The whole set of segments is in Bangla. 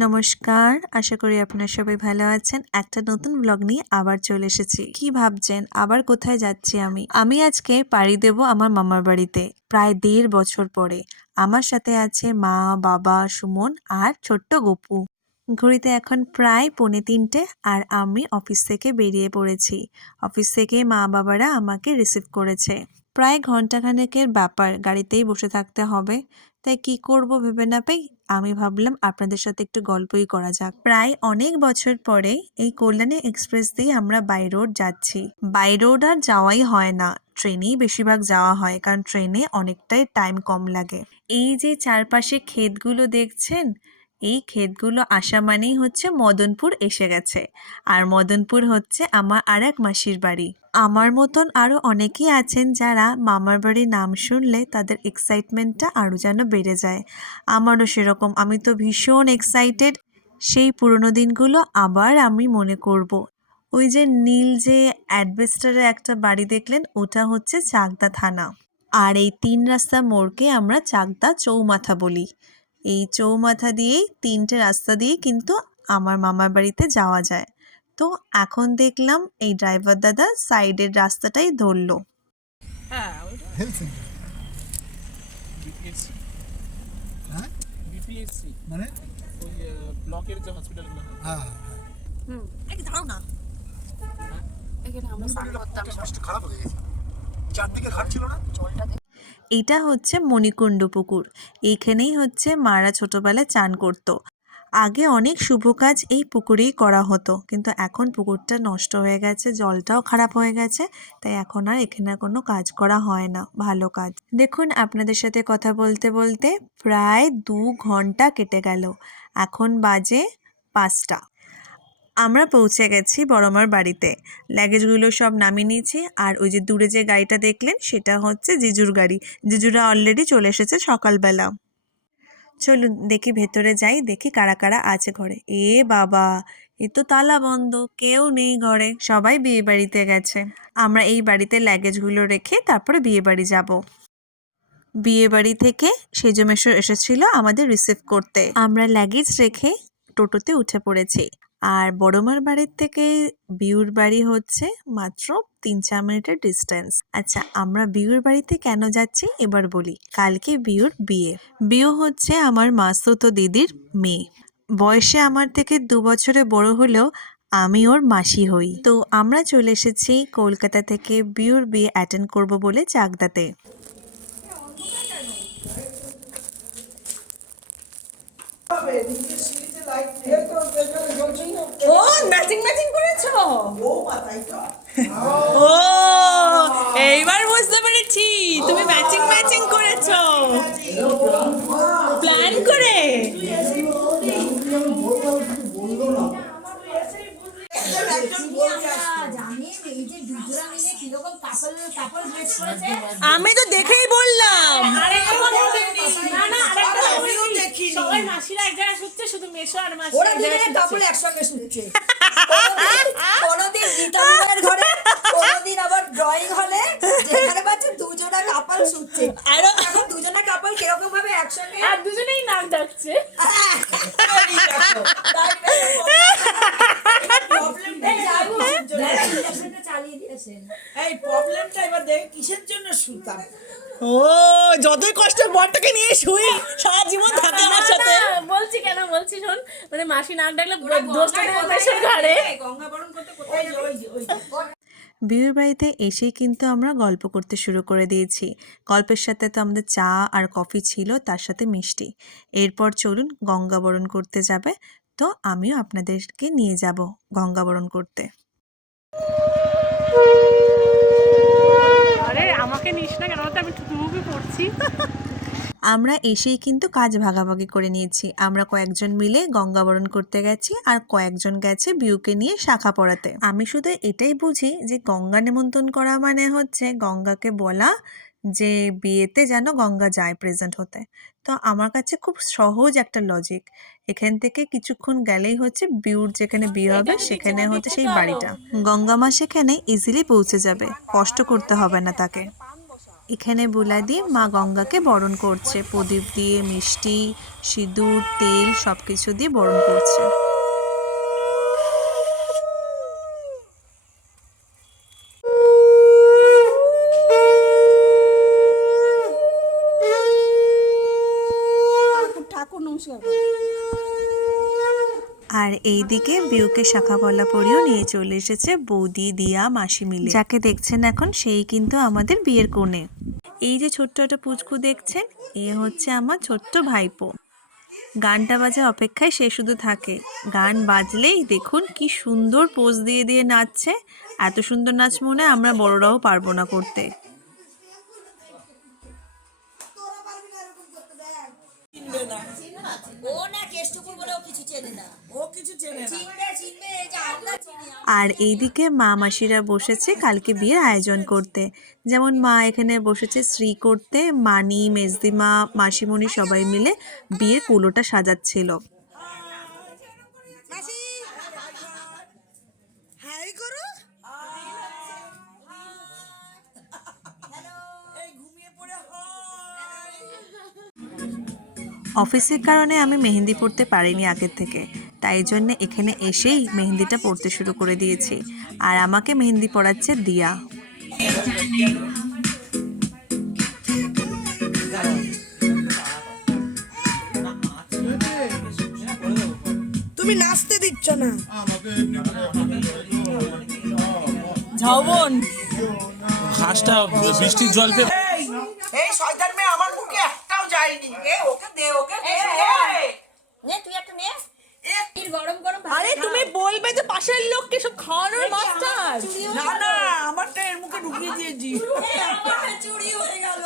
নমস্কার, আশা করি আপনারা সবাই ভালো আছেন। একটা নতুন ব্লগ নিয়ে আবার চলে এসেছি। কি ভাবছেন আবার কোথায় যাচ্ছি আমি? আমি আজকে পাড়ি দেব আমার মামার বাড়িতে প্রায় ১.৫ বছর পরে। আমার সাথে আছে মা, বাবা, সুমন আর ছোট্ট গপু। ঘড়িতে এখন প্রায় ২:৩০ আর আমি অফিস থেকে বেরিয়ে পড়েছি। অফিস থেকে মা বাবারা আমাকে রিসিভ করেছে। প্রায় ঘন্টাখানেকের ব্যাপার, গাড়িতেই বসে থাকতে হবে। তাই কি করব ভেবে না পেয়ে আমি ভাবলাম আপনাদের সাথে একটু গল্পই করা যাক। প্রায় অনেক বছর পরে এই কল্যাণী এক্সপ্রেস দিয়ে আমরা বাই রোড যাচ্ছি। বাই রোড আর যাওয়াই হয় না, ট্রেনেই বেশিরভাগ যাওয়া হয়, কারণ ট্রেনে অনেকটাই টাইম কম লাগে। এই যে চারপাশে ক্ষেতগুলো দেখছেন, এই ক্ষেতগুলো আসা মানেই হচ্ছে মদনপুর এসে গেছে। আর মদনপুর হচ্ছে আমার আর এক মাসির বাড়ি। আমার মতন আরও অনেকেই আছেন যারা মামার বাড়ির নাম শুনলে তাদের এক্সাইটমেন্টটা আরও যেন বেড়ে যায়। আমারও সেরকম, আমি তো ভীষণ এক্সাইটেড। সেই পুরনো দিনগুলো আবার আমি মনে করব। ওই যে নীল যে অ্যাডভেস্টারের একটা বাড়ি দেখলেন, ওটা হচ্ছে চাকদা থানা। আর এই ৩ রাস্তা মোড়কে আমরা চাকদা চৌমাথা বলি। এই চৌমাথা দিয়েই ৩টে রাস্তা দিয়ে কিন্তু আমার মামার বাড়িতে যাওয়া যায়। তো এখন দেখলাম এই ড্রাইভার দাদা সাইডের রাস্তাটাই ধরলো। হ্যাঁ ওটা হেলথ সেন্টার। বিপিএসসি হ্যাঁ বিপিএসসি মানে ওই ব্লকের যে হসপিটালগুলো হয়। হ্যাঁ দাঁড়াও না, এখানে আমরা স্নান করতাম। খারাপ হয়ে গেছে, চারদিকে ঘাট ছিল না। এটা হচ্ছে মণিকুণ্ড পুকুর। এইখানেই হচ্ছে মারা ছোটবেলায় চান করতো। আগে অনেক শুভ কাজ এই পুকুরেই করা হতো, কিন্তু এখন পুকুরটা নষ্ট হয়ে গেছে, জলটাও খারাপ হয়ে গেছে, তাই এখন আর এখানে কোনো কাজ করা হয় না। ভালো কাজ। দেখুন, আপনাদের সাথে কথা বলতে বলতে প্রায় ২ ঘন্টা কেটে গেল। এখন বাজে ৫টা। আমরা পৌঁছে গেছি বড়মার বাড়িতে। লাগেজগুলো সব নামিয়ে নিয়েছি। আর ওই যে দূরে যে গাড়িটা দেখলেন, সেটা হচ্ছে জিজুর গাড়ি। জিজুরা অলরেডি চলে এসেছে সকালবেলা। চলুন দেখি ভেতরে যাই, দেখি কারা কারা আছে ঘরে। এ বাবা, এ তো তালা বন্ধ, কেউ নেই ঘরে, সবাই বিয়ে বাড়িতে গেছে। আমরা এই বাড়িতে লাগেজগুলো রেখে তারপরে বিয়ে বাড়ি যাব। বিয়ে বাড়ি থেকে সেজমেশো এসেছিল আমাদের রিসিভ করতে। আমরা লাগেজ রেখে টোটোতে উঠে পড়েছি। আর বড়মার বাড়ির থেকে বিউর বাড়ি হচ্ছে মাত্র ৩-৪ মিনিটের ডিস্টেন্স। আচ্ছা, আমরা বিউর বাড়িতে কেন যাচ্ছি এবার বলি। কালকে বিউর বিয়ে। বিউ হচ্ছে আমার মাসতুতো দিদির মেয়ে। বয়সে আমার থেকে ২ বছরে বড় হলেও আমি ওর মাসি হই। তো আমরা চলে এসেছি কলকাতা থেকে বিউর বিয়ে অ্যাটেন্ড করব বলে চাকদাতে। ও ম্যাচিং ম্যাচিং করেছো? ও এইবার বুঝতে পেরেছি, তুমি ম্যাচিং ম্যাচিং করেছো প্ল্যান করে। আমি তো দেখেই বললাম। সবাই মাসিরা এক জায়গায় শুচ্ছে, শুধু মেশো আর মাসি ওরা দুজনে কাপড় একসঙ্গে শুচ্ছে। কোনোদিন গীতা বিবাহের ঘরে, কোনোদিন আবার ড্রয়িং হলে, যেখানে পাচ্ছে দুজনা কাপল শুচ্ছে। আর এখন দুজনা কাপল কিরকম ভাবে একসঙ্গে, আর দুজনেই নাক ডাকছে। এই প্রবলেমটা এবার দেখ কিসের জন্য শুনতাম। ও যতই কষ্ট বরটাকে নিয়ে শুই, সারা জীবন থাকে আমার সাথে। বলছি কেন বলছি শোন, মানে মাসি নাক ডাকলে দোষটা দেবে মেশোর ঘাড়ে। গঙ্গা বরণ করতে কোথায় যাবে? ওই বিয়ের বাড়িতে এসেই কিন্তু আমরা গল্প করতে শুরু করে দিয়েছি। গল্পের সাথে তো আমাদের চা আর কফি ছিল, তার সাথে মিষ্টি। এরপর চলুন গঙ্গাবরণ করতে যাবে, তো আমিও আপনাদেরকে নিয়ে যাব গঙ্গাবরণ করতে। আরে আমাকে নিস না কেন, তো আমি টুকুমুকি পড়ছি। আমরা এসেই কিন্তু কাজ ভাগাভাগি করে নিয়েছি। আমরা কয়েকজন মিলে গঙ্গাবরণ করতে গেছি, আর কয়েকজন গেছে বিউকে নিয়ে শাখা পড়াতে। আমি শুধু এটাই বুঝি যে গঙ্গা নিমন্ত্রণ করা মানে হচ্ছে গঙ্গাকে বলা যে বিয়েতে যেন গঙ্গা যায় প্রেজেন্ট হতে। তো আমার কাছে খুব সহজ একটা লজিক। এখান থেকে কিছুক্ষণ গেলেই হচ্ছে বিউর যেখানে বিয়ে হবে সেখানে হচ্ছে সেই বাড়িটা। গঙ্গা মা সেখানে ইজিলি পৌঁছে যাবে, কষ্ট করতে হবে না তাকে। এখানে বুলা দিয়ে মা গঙ্গাকে বরণ করছে, প্রদীপ দিয়ে, মিষ্টি, সিঁদুর, তেল সবকিছু দিয়ে বরণ করছে। আর এইদিকে বিউকে শাখা পলা পরিয়েও নিয়ে চলে এসেছে বৌদি, দিয়া, মাসি মিলে। যাকে দেখছেন এখন সেই কিন্তু আমাদের বিয়ের কোণে। এই যে ছোট্ট একটা পুচকু দেখছেন, এ হচ্ছে আমার ছোট্ট ভাইপো। গানটা বাজে অপেক্ষায় সে শুধু থাকে। গান বাজলেই দেখুন কি সুন্দর পোজ দিয়ে দিয়ে নাচছে। এত সুন্দর নাচ মনে হয় আমরা বড়রাও পারবো না করতে। ও না কেষ্টপুর বলে ও কিছু চেনে না। ও কিছু চেনে না। চিনবে এই যে আমরা চিনি। আর এইদিকে মা মাসিরা বসেছে কালকে বিয়ের আয়োজন করতে। যেমন মা এখানে বসেছে শ্রী করতে, মানি, মেজদিমা, মাসিমণি সবাই মিলে বিয়ের কুলোটা সাজাচ্ছিল। হাই করো। এই ঘুমিয়ে পড়ে হাই। অফিসের কারণে আমি মেহেন্দি পড়তে পারিনি আগের থেকে, তাই জন্য এখানে এসেই মেহেন্দিটা পড়তে শুরু করে দিয়েছি। আর আমাকে মেহেন্দি পড়াচ্ছে দিয়া। তুমি নাচতে দিচ্ছ না। ঝাউবন ঘাসটা বৃষ্টির জল পেয়ে এই শয়তান মেয়ে আমার মুখে একটাও যায়নি। ওকে দে নে তুই একটা নে। গরম গরম আরে তুমি বলবে যে পাশের লোককে সব খাওয়ানোর মাস্টার। না না আমারটা এর মুখে ঢুকিয়ে দিয়েছি। চুরি হয়ে গেল।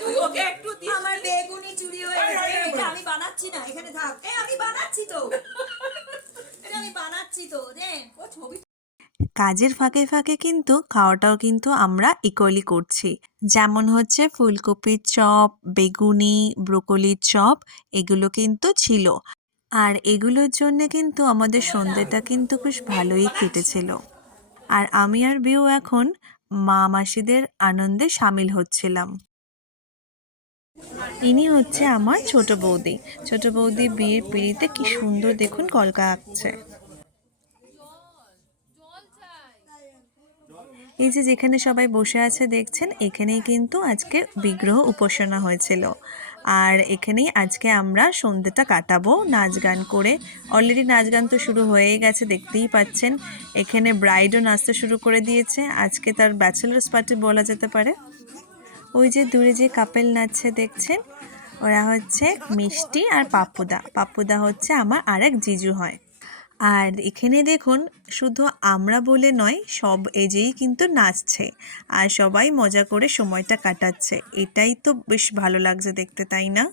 তুই ওকে একটু দিস। আমার বেগুনি চুরি হয়ে গেছে। এটা আমি বানাচ্ছি না, এখানে থাক। আমি বানাচ্ছি তো। এটা আমি বানাচ্ছি তো। দে ও ছবি। কাজের ফাঁকে ফাঁকে কিন্তু খাওয়াটাও কিন্তু আমরা ইকুয়ালি করছি। যেমন হচ্ছে ফুলকপির চপ, বেগুনি, ব্রোকলির চপ, এগুলো কিন্তু ছিল। আর এগুলোর জন্য কিন্তু আমাদের সন্ধ্যেটা কিন্তু বেশ ভালোই কেটেছিল। আর আমি আর বিউ এখন মা মাসিদের আনন্দে সামিল হচ্ছিলাম। ইনি হচ্ছে আমার ছোট বৌদি। ছোট বৌদি বিয়ের পিঁড়িতে কি সুন্দর দেখুন কলকা আঁকছে। এই যে যেখানে সবাই বসে আছে দেখছেন, এখানেই কিন্তু আজকে বিগ্রহ উপাসনা হয়েছিল। আর এখানেই আজকে আমরা সন্ধ্যেটা কাটাবো নাচ গান করে। অলরেডি নাচ গান তো শুরু হয়েই গেছে, দেখতেই পাচ্ছেন। এখানে ব্রাইডও নাচতে শুরু করে দিয়েছে। আজকে তার ব্যাচেলার্স পার্টি বলা যেতে পারে। ওই যে দূরে যে কাপেল নাচছে দেখছেন, ওরা হচ্ছে মিষ্টি আর পাপ্পুদা। পাপ্পুদা হচ্ছে আমার আরেক জিজু হয়। আর এখানে দেখুন শুধু আমরা বলে নয়, সব এজেই কিন্তু নাচছে আর সবাই মজা করে সময়টা কাটাচ্ছে। এটাই তো বেশ ভালো লাগছে দেখতে, তাই না?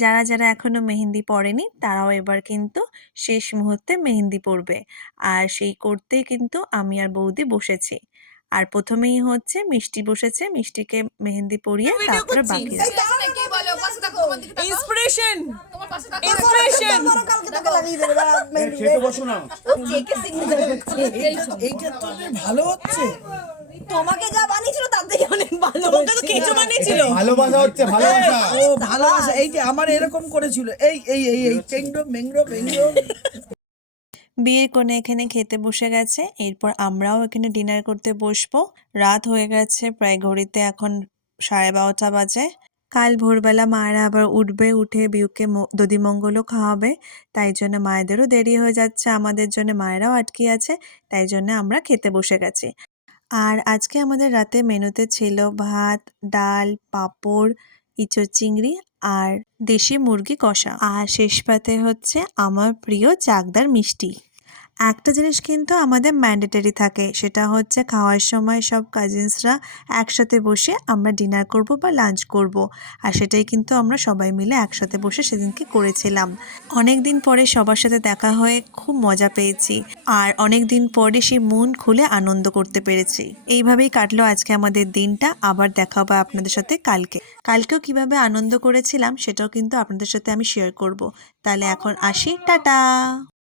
যারা যারা এখনো মেহেন্দি পড়েনি তারাও এবার কিন্তু শেষ মুহূর্তে মেহেন্দি পড়বে। আর সেই করতেই কিন্তু আমি আর বৌদি বসেছি। আর প্রথমেই হচ্ছে মিষ্টি বসেছে, মিষ্টিকে মেহেন্দি পরিয়ে তারপরে বাকি ইন্সপিরেশন ইন্সপিরেশন। এইটা তো ভালো হচ্ছে। তোমাকে যা বানিয়েছিল তার থেকে অনেক ভালো। তোমাকে তো কেঁচো বানিয়েছিল। ভালোবাসা হচ্ছে ভালোবাসা। ও ভালোবাসা এই যে আমার এরকম করেছিল। এই এই এই এই চেংড়ো মেংড়ো বেংড়ো। বিয়ের কোণে এখানে খেতে বসে গেছে। এরপর আমরাও এখানে ডিনার করতে বসবো। রাত হয়ে গেছে প্রায়, ঘড়িতে এখন 12:30 বাজে। কাল ভোরবেলা মায়েরা আবার উঠবে, উঠে বিউকে দধিমঙ্গলও খাওয়াবে। তাই জন্য মায়েদেরও দেরি হয়ে যাচ্ছে, আমাদের জন্য মায়েরাও আটকে আছে। তাই জন্য আমরা খেতে বসে গেছি। আর আজকে আমাদের রাতে মেনুতে ছিল ভাত, ডাল, পাঁপড়, ইঁচড় চিংড়ি আর দেশি মুরগি কষা। আর শেষ পাতে হচ্ছে আমার প্রিয় চাকদার মিষ্টি। একটা জিনিস কিন্তু আমাদের ম্যান্ডেটরি থাকে, সেটা হচ্ছে খাওয়ার সময় সব কাজিনসরা একসাথে বসে আমরা ডিনার করব বা লাঞ্চ করব। আর সেটাই কিন্তু আমরা সবাই মিলে একসাথে বসে সেদিনকে করেছিলাম। অনেক দিন পরে সবার সাথে দেখা হয়ে খুব মজা পেয়েছি, আর অনেক দিন পরে সেই মন খুলে আনন্দ করতে পেরেছি। এইভাবেই কাটলো আজকে আমাদের দিনটা। আবার দেখা হবে আপনাদের সাথে কালকেও কিভাবে আনন্দ করেছিলাম সেটাও কিন্তু আপনাদের সাথে আমি শেয়ার করব। তাহলে এখন আসি, টাটা।